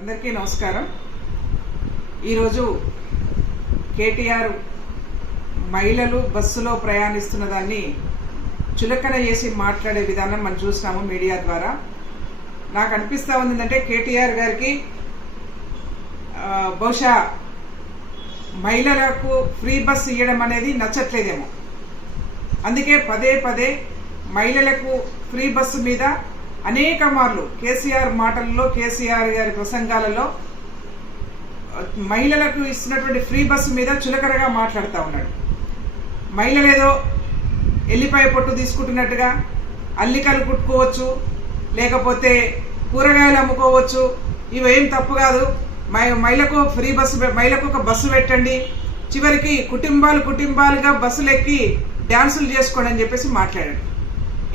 అందరికీ నమస్కారం। ఈరోజు కేటీఆర్ మహిళలు బస్సులో ప్రయాణిస్తున్న దాన్ని చులకన చేసి మాట్లాడే విధానం మనం చూస్తాము మీడియా ద్వారా। నాకు అనిపిస్తా ఉంది అంటే కేటీఆర్ గారికి బహుశా మహిళలకు ఫ్రీ బస్ ఇవ్వడం అనేది నచ్చట్లేదేమో, అందుకే పదే పదే మహిళలకు ఫ్రీ బస్సు మీద అనేక మార్లు కేసీఆర్ మాటల్లో, కేసీఆర్ గారి ప్రసంగాలలో మహిళలకు ఇస్తున్నటువంటి ఫ్రీ బస్సు మీద చులకనగా మాట్లాడుతూ ఉన్నాడు। మహిళలు ఏదో ఎల్లిపాయ పొట్టు తీసుకుంటున్నట్టుగా అల్లికలు కుట్టుకోవచ్చు, లేకపోతే కూరగాయలు అమ్ముకోవచ్చు, ఇవేం తప్పు కాదు, మహిళకు ఫ్రీ బస్సు, మహిళకు ఒక బస్సు పెట్టండి, చివరికి కుటుంబాలుగా బస్సులు ఎక్కి డ్యాన్సులు చేసుకోండి అని చెప్పేసి మాట్లాడాడు।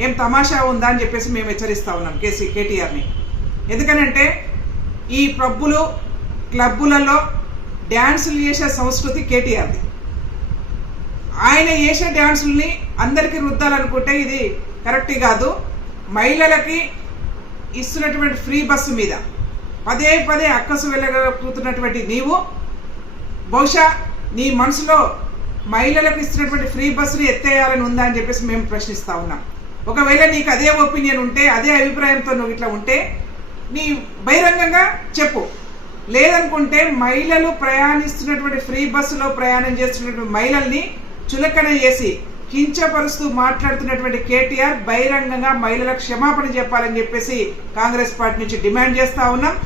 ఏం తమాషా ఉందా అని చెప్పేసి మేము హెచ్చరిస్తా ఉన్నాం కేటీఆర్ని। ఎందుకనంటే ఈ పబ్బులు క్లబ్బులలో డ్యాన్సులు చేసే సంస్కృతి కేటీఆర్ది। ఆయన చేసే డ్యాన్సుల్ని అందరికీ రుద్దాలనుకుంటే ఇది కరెక్ట్ కాదు। మహిళలకి ఇస్తున్నటువంటి ఫ్రీ బస్సు మీద పదే పదే అక్కసు వెళ్ళగలుగుతున్నటువంటి నీవు బహుశా నీ మనసులో మహిళలకు ఇస్తున్నటువంటి ఫ్రీ బస్సుని ఎత్తేయాలని ఉందా అని చెప్పేసి మేము ప్రశ్నిస్తా ఉన్నాం। ఒకవేళ నీకు అదే ఒపీనియన్ ఉంటే, అదే అభిప్రాయంతో నువ్వు ఇట్లా ఉంటే నీ బహిరంగంగా చెప్పు, లేదనుకుంటే మహిళలు ప్రయాణిస్తున్నటువంటి ఫ్రీ బస్సులో ప్రయాణం చేస్తున్నటువంటి మహిళల్ని చులకన చేసి కించపరుస్తూ మాట్లాడుతున్నటువంటి కేటీఆర్ బహిరంగంగా మహిళలకు క్షమాపణ చెప్పాలని చెప్పేసి కాంగ్రెస్ పార్టీ నుంచి డిమాండ్ చేస్తా ఉన్నాం।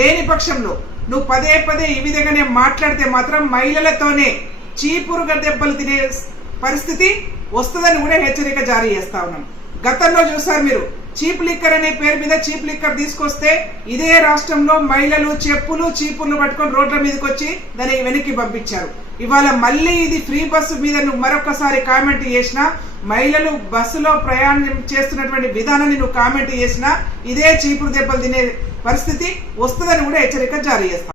లేని పక్షంలో నువ్వు పదే పదే ఈ విధంగానే మాట్లాడితే మాత్రం మహిళలతోనే చీపురుగా దెబ్బలు తినే పరిస్థితి వస్తుందని కూడా హెచ్చరిక జారీ చేస్తా ఉన్నాం। గతంలో చూసారు మీరు, చీప్ లిక్కర్ అనే పేరు మీద చీప్ లిక్కర్ తీసుకొస్తే ఇదే రాష్ట్రంలో మహిళలు చీపుర్లు పట్టుకొని రోడ్ల మీదకి వచ్చి దాన్ని వెనక్కి పంపించారు। ఇవాళ మళ్ళీ ఇది ఫ్రీ బస్సు మీద నువ్వు మరొకసారి కామెంట్ చేసినా, మహిళలు బస్సులో ప్రయాణం చేస్తున్నటువంటి విధానాన్ని నువ్వు కామెంట్ చేసినా ఇదే చీపురు దెబ్బలు తినే పరిస్థితి వస్తుందని కూడా హెచ్చరిక జారీ చేస్తాం।